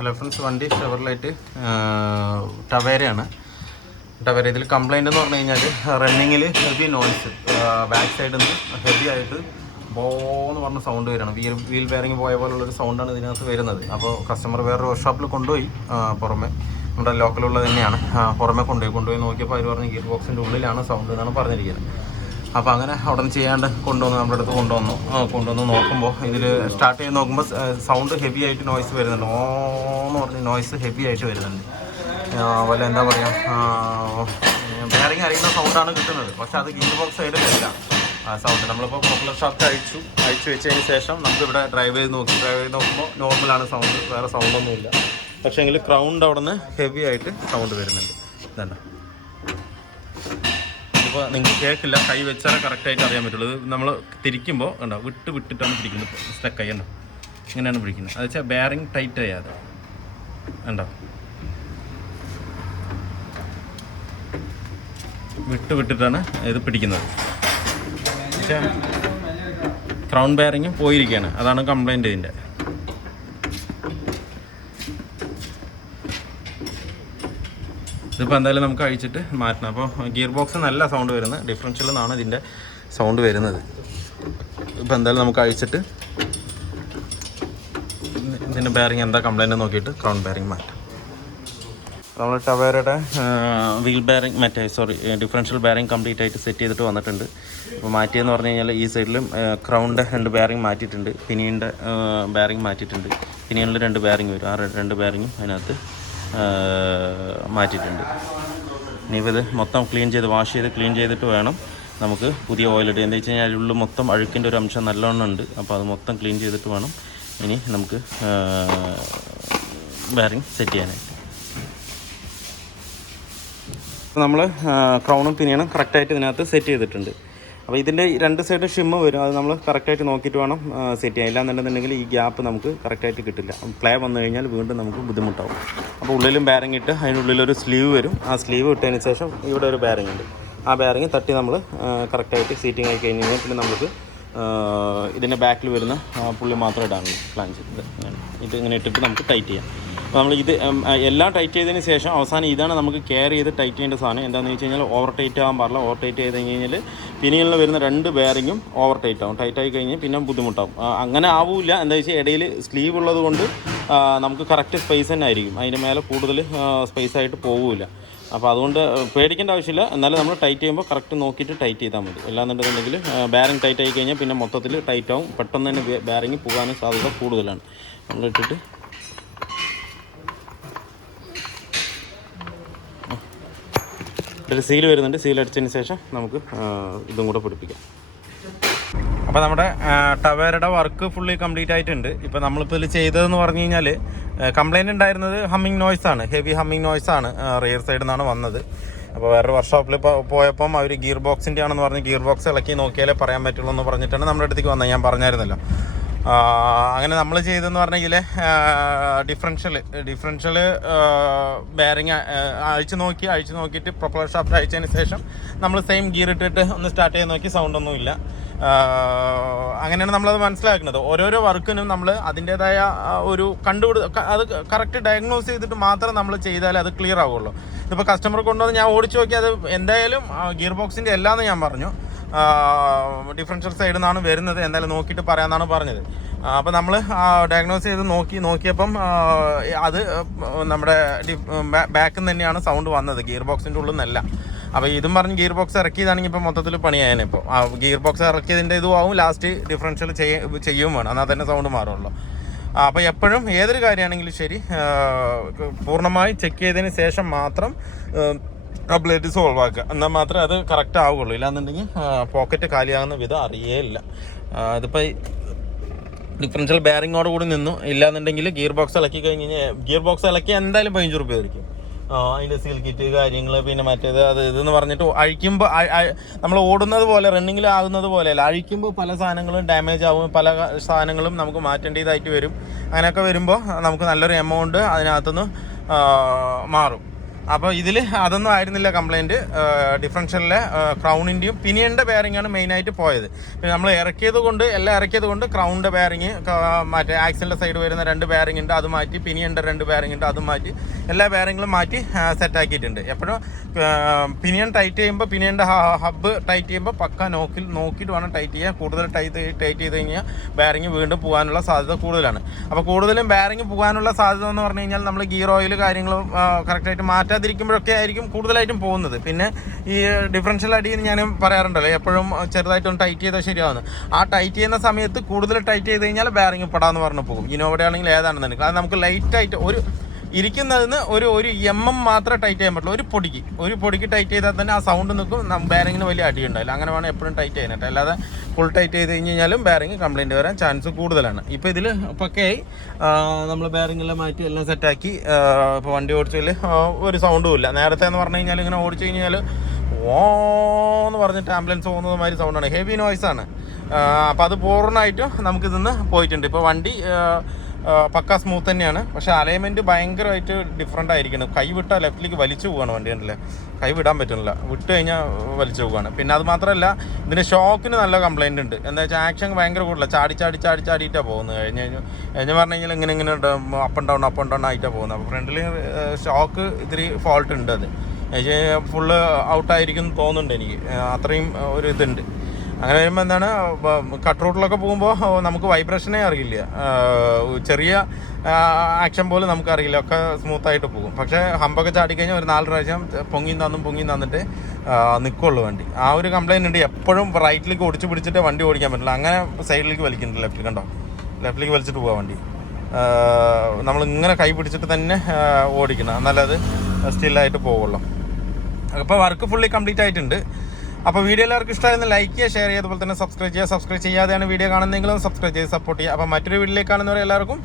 Hello friends, വണ്ടി Chevrolet ടവേരയാണ്. Tavera ഇതിൽ complaint എന്ന് പറഞ്ഞു കഴിഞ്ഞാൽ റണ്ണിങ്ങിൽ ഹെവി നോയ്സ്, ബാക്ക് സൈഡിൽ നിന്ന് ഹെവി ആയിട്ട് ബോന്ന് പറഞ്ഞ സൗണ്ട് വരണം. വീൽ ബെയറിങ് പോയ പോലുള്ളൊരു സൗണ്ടാണ് ഇതിനകത്ത് വരുന്നത്. അപ്പോൾ കസ്റ്റമർ വേറൊരു വർക്ക്ഷോപ്പിൽ കൊണ്ടുപോയി, പുറമെ നമ്മുടെ ലോക്കലുള്ളത് തന്നെയാണ്, പുറമെ കൊണ്ടുപോയി നോക്കിയപ്പോൾ അവർ പറഞ്ഞ് ഗിയർ ബോക്സിൻ്റെ ഉള്ളിലാണ് സൗണ്ട് എന്നാണ് പറഞ്ഞിരിക്കുന്നത്. അപ്പോൾ അങ്ങനെ അവിടെ നിന്ന് ചെയ്യാണ്ട് നമ്മുടെ അടുത്ത് കൊണ്ടുവന്ന് നോക്കുമ്പോൾ ഇതിൽ സ്റ്റാർട്ട് ചെയ്ത് നോക്കുമ്പോൾ സൗണ്ട് ഹെവി ആയിട്ട് നോയ്സ് വരുന്നുണ്ട്. ഓന്ന് പറഞ്ഞ് നോയ്സ് ഹെവി ആയിട്ട് വരുന്നുണ്ട്. വല്ല എന്താ പറയുക, ബെയറിങ് അറിയുന്ന സൗണ്ടാണ് കിട്ടുന്നത്. പക്ഷെ അത് ഗിയർ ബോക്സ് സൈഡിലല്ല സൗണ്ട്. നമ്മളിപ്പോൾ പോപ്പുലർ ഷാഫ്റ്റ് അഴിച്ചു വെച്ചതിന് ശേഷം നമുക്കിവിടെ ഡ്രൈവ് ചെയ്ത് നോക്കുമ്പോൾ നോർമലാണ് സൗണ്ട്, വേറെ സൗണ്ടൊന്നുമില്ല. പക്ഷേ എങ്കിൽ ക്രൗണ്ട് അവിടെ നിന്ന് ഹെവി ആയിട്ട് സൗണ്ട് വരുന്നുണ്ട്. ഇതന്നെ ഇപ്പോൾ നിങ്ങൾക്ക് കേൾക്കില്ല, കൈ വെച്ചാലേ കറക്റ്റായിട്ട് അറിയാൻ പറ്റുള്ളൂ. ഇത് നമ്മൾ തിരിക്കുമ്പോൾ ഉണ്ടോ വിട്ടിട്ടാണ് പിടിക്കുന്നത്, സ്റ്റക്കായി ഉണ്ടോ, ഇങ്ങനെയാണ് പിടിക്കുന്നത്. അത് വെച്ചാൽ ബെയറിങ് ടൈറ്റ് ചെയ്യാതെ ഉണ്ടോ, വിട്ടിട്ടാണ് ഇത് പിടിക്കുന്നത്. പക്ഷേ ക്രൗൺ ബെയറിങ് പോയിരിക്കുകയാണ്, അതാണ് കംപ്ലൈൻറ്റ് ഇതിൻ്റെ. ഇതിപ്പോൾ എന്തായാലും നമുക്ക് അഴിച്ചിട്ട് മാറ്റണം. അപ്പോൾ ഗിയർ ബോക്സ് നല്ല സൗണ്ട് വരുന്നത്, ഡിഫറൻഷ്യൽ നിന്നാണ് ഇതിൻ്റെ സൗണ്ട് വരുന്നത്. ഇപ്പോൾ എന്തായാലും നമുക്ക് അഴിച്ചിട്ട് ഇതിൻ്റെ ബെയറിങ് എന്താ കംപ്ലൈൻറ്റ് നോക്കിയിട്ട് ക്രൗൺ ബെയറിങ് മാറ്റാം. നമ്മൾ ടവേരയുടെ wheel bearing differential bearing complete ആയിട്ട് സെറ്റ് ചെയ്തിട്ട് വന്നിട്ടുണ്ട്. അപ്പോൾ മാറ്റിയെന്ന് പറഞ്ഞു കഴിഞ്ഞാൽ ഈ സൈഡിലും ക്രൗണിൻ്റെ 2 ബെയറിങ് മാറ്റിയിട്ടുണ്ട്, പിനിയൻ്റെ ബെയറിങ് മാറ്റിയിട്ടുണ്ട്. പിനിയനിൽ 2 ബെയറിങ് വരും, ആ 2 ബെയറിങ്ങും അതിനകത്ത് മാറ്റിയിട്ടുണ്ട്. ഇനിയിപ്പോൾ ഇത് മൊത്തം വാഷ് ചെയ്ത് ക്ലീൻ ചെയ്തിട്ട് വേണം നമുക്ക് പുതിയ ഓയിലിട്ട്. എന്താ വെച്ച് കഴിഞ്ഞാൽ അതിനുള്ളിൽ മൊത്തം അഴുക്കിൻ്റെ ഒരു അംശം നല്ലോണം ഉണ്ട്. അപ്പോൾ അത് മൊത്തം ക്ലീൻ ചെയ്തിട്ട് വേണം ഇനി നമുക്ക് ബെയറിങ് സെറ്റ് ചെയ്യാനായിട്ട്. നമ്മൾ ക്രൗണും പിനിയനും കറക്റ്റായിട്ട് ഇതിനകത്ത് സെറ്റ് ചെയ്തിട്ടുണ്ട്. അപ്പോൾ ഇതിൻ്റെ 2 സൈഡ് ഷിമ്മ് വരും, അത് നമ്മൾ കറക്റ്റായിട്ട് നോക്കിയിട്ട് വേണം സെറ്റ് ചെയ്യാൻ. ഇല്ലാന്നുണ്ടെന്നുണ്ടെങ്കിൽ ഈ ഗ്യാപ്പ് നമുക്ക് കറക്റ്റായിട്ട് കിട്ടില്ല. പ്ലേ വന്നു കഴിഞ്ഞാൽ വീണ്ടും നമുക്ക് ബുദ്ധിമുട്ടാവും. അപ്പോൾ ഉള്ളിലും ബെയറിങ് ഇട്ട് അതിനുള്ളിലൊരു സ്ലീവ് വരും. ആ സ്ലീവ് ഇട്ടതിന് ശേഷം ഇവിടെ ഒരു ബെയറിങ് ഉണ്ട്. ആ ബെയറിങ് തട്ടി നമ്മൾ കറക്റ്റായിട്ട് സീറ്റിംഗ് ആയി കഴിഞ്ഞ് കഴിഞ്ഞാൽ പിന്നെ നമുക്ക് ഇതിൻ്റെ ബാക്കിൽ വരുന്ന പുള്ളി മാത്രം ഇടാനുള്ള പ്ലാൻ ചെയ്തത്. ഇതിങ്ങനെ ഇട്ടിട്ട് നമുക്ക് ടൈറ്റ് ചെയ്യാം. അപ്പോൾ നമ്മൾ ഇത് എല്ലാം ടൈറ്റ് ചെയ്തതിന് ശേഷം അവസാനം ഇതാണ് നമുക്ക് കെയർ ചെയ്ത് ടൈറ്റ് ചെയ്യേണ്ട സാധനം. എന്താണെന്ന് വെച്ച് കഴിഞ്ഞാൽ ഓവർ ടൈറ്റ് ആകാൻ പാടില്ല. ഓവർ ടൈറ്റ് ചെയ്ത് കഴിഞ്ഞാൽ പിനിയനിൽ വരുന്ന 2 ബെയറിങ്ങും ഓവർ ടൈറ്റ് ആവും. ടൈറ്റായി കഴിഞ്ഞാൽ പിന്നെ ബുദ്ധിമുട്ടാവും. അങ്ങനെ ആവില്ല, എന്താ വെച്ചാൽ ഇടയിൽ സ്ലീവ് ഉള്ളത് കൊണ്ട് നമുക്ക് കറക്റ്റ് സ്പേസ് തന്നെ ആയിരിക്കും. അതിൻ്റെ മേലെ കൂടുതൽ സ്പേസ് ആയിട്ട് പോവില്ല. അപ്പോൾ അതുകൊണ്ട് പേടിക്കേണ്ട ആവശ്യമില്ല. എന്നാലും നമ്മൾ ടൈറ്റ് ചെയ്യുമ്പോൾ കറക്റ്റ് നോക്കിയിട്ട് ടൈറ്റ് ചെയ്താൽ മതി. അല്ലാന്നുണ്ടെന്നുണ്ടെങ്കിൽ ബെയറിങ് ടൈറ്റ് ആയി കഴിഞ്ഞാൽ പിന്നെ മൊത്തത്തിൽ ടൈറ്റ് ആവും. പെട്ടെന്ന് തന്നെ ബെയറിങ് പോകാനും സാധ്യത കൂടുതലാണ്. നമ്മളിട്ടിട്ട് ഒരു സീൽ വരുന്നുണ്ട്. സീൽ അടിച്ചതിന് ശേഷം നമുക്ക് ഇതും കൂടെ പിടിപ്പിക്കാം. അപ്പോൾ നമ്മുടെ ടവേരയുടെ വർക്ക് ഫുള്ളി കംപ്ലീറ്റ് ആയിട്ടുണ്ട്. ഇപ്പോൾ നമ്മളിപ്പോൾ ഇതിൽ ചെയ്തതെന്ന് പറഞ്ഞു കഴിഞ്ഞാൽ കംപ്ലൈൻറ്റ് ഉണ്ടായിരുന്നത് ഹമ്മിങ് നോയ്സാണ്, ഹെവി ഹമ്മിങ് നോയ്സാണ് റിയർ സൈഡിൽ നിന്നാണ് വന്നത്. അപ്പോൾ വേറൊരു വർക്ക്ഷോപ്പിൽ പോയപ്പം അവർ ഗിയർ ബോക്സിൻ്റെ ആണെന്ന് പറഞ്ഞ് ഗിയർ ബോക്സ് ഇളക്കി നോക്കിയാലേ പറയാൻ പറ്റുള്ളൂ എന്ന് പറഞ്ഞിട്ടാണ് നമ്മുടെ അടുത്തേക്ക് വന്നത്. ഞാൻ പറഞ്ഞായിരുന്നല്ലോ. അങ്ങനെ നമ്മൾ ചെയ്തതെന്ന് പറഞ്ഞെങ്കിൽ ഡിഫറൻഷ്യൽ ബെയറിങ് അഴിച്ചു നോക്കിയിട്ട് പ്രൊപ്പലർ ഷാഫ്റ്റ് അഴിച്ചതിന് ശേഷം നമ്മൾ സെയിം ഗിയർ ഇട്ടിട്ട് ഒന്ന് സ്റ്റാർട്ട് ചെയ്ത് നോക്കി, സൗണ്ടൊന്നുമില്ല. അങ്ങനെയാണ് നമ്മളത് മനസ്സിലാക്കുന്നത്. ഓരോരോ വർക്കിനും നമ്മൾ അതിൻ്റേതായ ഒരു അത് കറക്റ്റ് ഡയഗ്നോസ് ചെയ്തിട്ട് മാത്രം നമ്മൾ ചെയ്താലേ അത് ക്ലിയർ ആവുള്ളൂ. ഇതിപ്പോൾ കസ്റ്റമർ കൊണ്ടുവന്ന് ഞാൻ ഓടിച്ചു നോക്കി, അത് എന്തായാലും ഗിയർ ബോക്സിൻ്റെ എല്ലാമെന്ന് ഞാൻ പറഞ്ഞു, ഡിഫറൻഷ്യൽ സൈഡിൽ നിന്നാണ് വരുന്നത്, എന്തായാലും നോക്കിയിട്ട് പറയാമെന്നാണ് പറഞ്ഞത്. അപ്പോൾ നമ്മൾ ഡയഗ്നോസ് ചെയ്ത് നോക്കിയപ്പം അത് നമ്മുടെ ബാക്കിൽ നിന്ന് തന്നെയാണ് സൗണ്ട് വന്നത്, ഗിയർ ബോക്സിൻ്റെ ഉള്ളിൽ നിന്നല്ല. അപ്പോൾ ഇതും പറഞ്ഞ് ഗിയർ ബോക്സ് ഇറക്കിയതാണെങ്കിൽ ഇപ്പോൾ മൊത്തത്തിൽ പണിയായനെ. ഇപ്പോൾ ഗിയർ ബോക്സ് ഇറക്കിയതിൻ്റെ ഇതും ആവും, ലാസ്റ്റ് ഡിഫറൻഷ്യൽ ചെയ്യും വേണം, എന്നാൽ തന്നെ സൗണ്ട് മാറുള്ളൂ. അപ്പോൾ എപ്പോഴും ഏതൊരു കാര്യമാണെങ്കിലും ശരി, പൂർണ്ണമായി ചെക്ക് ചെയ്തതിന് ശേഷം മാത്രം ആ ബ്ലേഡ് സോൾവ് ആക്കുക, എന്നാൽ മാത്രമേ അത് കറക്റ്റ് ആവുകയുള്ളൂ. ഇല്ലാന്നുണ്ടെങ്കിൽ പോക്കറ്റ് കാലിയാകുന്ന വിധം അറിയേയില്ല. ഇതിപ്പോൾ ഡിഫറൻഷ്യൽ ബെയറിങ്ങോട് കൂടി നിന്നു. ഇല്ലാന്നുണ്ടെങ്കിൽ ഗിയർ ബോക്സ് ഇളക്കി കഴിഞ്ഞ് കഴിഞ്ഞാൽ ഗിയർ ബോക്സ് ഇളക്കി എന്തായാലും 15 രൂപ ആയിരിക്കും. അതിൻ്റെ സീൽ കിറ്റ് കാര്യങ്ങൾ, പിന്നെ മറ്റേത് അത് ഇതെന്ന് പറഞ്ഞിട്ട് അഴിക്കുമ്പോൾ നമ്മൾ ഓടുന്നത് പോലെ റണ്ണിങ്ങിൽ ആകുന്നത് പോലെയല്ല, അഴിക്കുമ്പോൾ പല സാധനങ്ങളും ഡാമേജ് ആവും, പല സാധനങ്ങളും നമുക്ക് മാറ്റേണ്ടതായിട്ട് വരും. അങ്ങനെയൊക്കെ വരുമ്പോൾ നമുക്ക് നല്ലൊരു എമൗണ്ട് അതിനകത്തുനിന്ന് മാറും. അപ്പോൾ ഇതിൽ അതൊന്നും ആയിരുന്നില്ല കംപ്ലയിൻറ്റ്. ഡിഫറൻഷ്യലിലെ ക്രൗണിൻ്റെയും പിനിയൻ്റെ ബെയറിങ്ങാണ് മെയിനായിട്ട് പോയത്. പിന്നെ നമ്മൾ എല്ലാം ഇറക്കിയത് കൊണ്ട് ക്രൗണിൻ്റെ ബെയറിങ്, മറ്റേ ആക്സിലിൻ്റെ സൈഡ് വരുന്ന 2 ബെയറിംഗ് ഉണ്ട്, അത് മാറ്റി. പിനിയൻ്റെ 2 ബെയറിംഗ് ഉണ്ട്, അത് മാറ്റി. എല്ലാ ബെയറിങ്ങളും മാറ്റി സെറ്റാക്കിയിട്ടുണ്ട്. എപ്പോഴും പിനിയൻ ടൈറ്റ് ചെയ്യുമ്പോൾ, പിനിയൻ്റെ ഹബ്ബ് ടൈറ്റ് ചെയ്യുമ്പോൾ പക്ക നോക്കിയിട്ട് വേണം ടൈറ്റ് ചെയ്യാൻ. കൂടുതൽ ടൈറ്റ് ചെയ്ത് കഴിഞ്ഞാൽ ബെയറിങ് വീണ്ടും പോകാനുള്ള സാധ്യത കൂടുതലാണ്. അപ്പോൾ കൂടുതലും ബെയറിങ് പോകാനുള്ള സാധ്യത എന്ന് പറഞ്ഞു കഴിഞ്ഞാൽ നമ്മൾ ഗിയർ ഓയിൽ കാര്യങ്ങളും കറക്റ്റായിട്ട് മാറ്റാതിരിക്കുമ്പോഴൊക്കെ ആയിരിക്കും കൂടുതലായിട്ടും പോകുന്നത്. പിന്നെ ഈ ഡിഫറൻഷ്യൽ അടിയിൽ ഞാൻ പറയാറുണ്ടല്ലോ, എപ്പോഴും ചെറുതായിട്ടൊന്ന് ടൈറ്റ് ചെയ്താൽ ശരിയാവുന്നു. ആ ടൈറ്റ് ചെയ്യുന്ന സമയത്ത് കൂടുതൽ ടൈറ്റ് ചെയ്ത് കഴിഞ്ഞാൽ ബെയറിങ് പെടാന്ന് പറഞ്ഞു പോകും. ഇന്നോവയുടെ ആണെങ്കിൽ ഏതാണെന്നുണ്ടെങ്കിൽ അത് നമുക്ക് ലൈറ്റായിട്ട് ഇരിക്കുന്നതിന് ഒരു മാത്രമേ ടൈറ്റ് ചെയ്യാൻ പറ്റുള്ളൂ. ഒരു പൊടിക്ക് ടൈറ്റ് ചെയ്താൽ തന്നെ ആ സൗണ്ട് നിൽക്കും, ബെയറിങ്ങിന് വലിയ അടി ഉണ്ടാവില്ല. അങ്ങനെ വേണം എപ്പോഴും ടൈറ്റ് ചെയ്യാനായിട്ട്. അല്ലാതെ ഫുൾ ടൈറ്റ് ചെയ്ത് കഴിഞ്ഞാലും ബെയറിങ് കംപ്ലയിൻറ്റ് വരാൻ ചാൻസ് കൂടുതലാണ്. ഇപ്പോൾ ഇതിൽ പക്കയായി നമ്മൾ ബെയറിങ്ങെല്ലാം മാറ്റി എല്ലാം സെറ്റാക്കി. ഇപ്പോൾ വണ്ടി ഓടിച്ചതിൽ ഒരു സൗണ്ടും ഇല്ല. നേരത്തെ എന്ന് പറഞ്ഞു കഴിഞ്ഞാൽ ഇങ്ങനെ ഓടിച്ചു കഴിഞ്ഞാൽ ഓന്ന് പറഞ്ഞിട്ട് ആംബുലൻസ് പോകുന്നത് മാതിരി സൗണ്ടാണ്, ഹെവി നോയ്സാണ്. അപ്പോൾ അത് പൂർണ്ണമായിട്ടും നമുക്കിതിന്ന് പോയിട്ടുണ്ട്. ഇപ്പോൾ വണ്ടി പക്ക സ്മൂത്ത് തന്നെയാണ്. പക്ഷേ അലൈൻമെൻറ്റ് ഭയങ്കരമായിട്ട് ഡിഫറെൻ്റ് ആയിരിക്കണം. കൈ വിട്ടാൽ ലെഫ്റ്റിലേക്ക് വലിച്ചു പോവുകയാണ് വണ്ടി, കണ്ടില്ലേ? കൈ വിടാൻ പറ്റുന്നില്ല, വിട്ട് കഴിഞ്ഞാൽ വലിച്ചു പോവുകയാണ്. പിന്നെ അത് മാത്രമല്ല, ഇതിന് ഷോക്കിന് നല്ല കംപ്ലയിൻ്റ് ഉണ്ട്. എന്താ വെച്ചാൽ ആക്ഷൻ ഭയങ്കര കൂടുതലാണ്. ചാടിയിട്ടാണ് പോകുന്നത്. കഴിഞ്ഞ് പറഞ്ഞു കഴിഞ്ഞാൽ ഇങ്ങനെ അപ്പ് ആൻഡ് ഡൗൺ ആയിട്ടാണ് പോകുന്നത്. അപ്പോൾ ഫ്രണ്ടിൽ ഷോക്ക് ഇത്തിരി ഫോൾട്ട് ഉണ്ട്. അത് ഫുള്ള് ഔട്ടായിരിക്കും തോന്നുന്നുണ്ട് എനിക്ക്, അത്രയും ഒരു ഇതുണ്ട്. അങ്ങനെ വരുമ്പോൾ എന്താണ്, കട്ട് റൂട്ടിലൊക്കെ പോകുമ്പോൾ നമുക്ക് വൈബ്രേഷനേ അറിയില്ല, ചെറിയ ആക്ഷൻ പോലും നമുക്കറിയില്ല, ഒക്കെ സ്മൂത്തായിട്ട് പോകും. പക്ഷേ ഹമ്പൊക്കെ ചാടിക്കഴിഞ്ഞാൽ ഒരു 4 പ്രാവശ്യം പൊങ്ങി തന്നിട്ട് നിൽക്കുള്ളൂ വണ്ടി. ആ ഒരു കംപ്ലയിൻ്റ് ഉണ്ട്. എപ്പോഴും റൈറ്റിലേക്ക് ഒടിച്ച് പിടിച്ചിട്ട് വണ്ടി ഓടിക്കാൻ പറ്റില്ല. അങ്ങനെ സൈഡിലേക്ക് വലിക്കുന്നുണ്ട്, ലെഫ്റ്റിൽ കണ്ടോ, ലെഫ്റ്റിലേക്ക് വലിച്ചിട്ട് പോകാം വണ്ടി. നമ്മളിങ്ങനെ കൈ പിടിച്ചിട്ട് തന്നെ ഓടിക്കണം, എന്നാലേ അത് സ്റ്റില്ലായിട്ട് പോവുള്ളൂ. അപ്പോൾ വർക്ക് ഫുള്ളി കംപ്ലീറ്റ് ആയിട്ടുണ്ട്. അപ്പോൾ വീഡിയോ എല്ലാവർക്കും ഇഷ്ടമായിരുന്നു ലൈക്ക് ചെയ്യുക, ഷെയർ ചെയ്യുക, അതുപോലെ തന്നെ സബ്സ്ക്രൈബ് ചെയ്യാതെയാണ് വീഡിയോ കാണുന്നതെങ്കിലും സബ്സ്ക്രൈബ് ചെയ്ത് സപ്പോർട്ട് ചെയ്യുക. അപ്പോൾ മറ്റൊരു വീഡിയോയിലേക്ക് കാണുന്നവരെ എല്ലാവർക്കും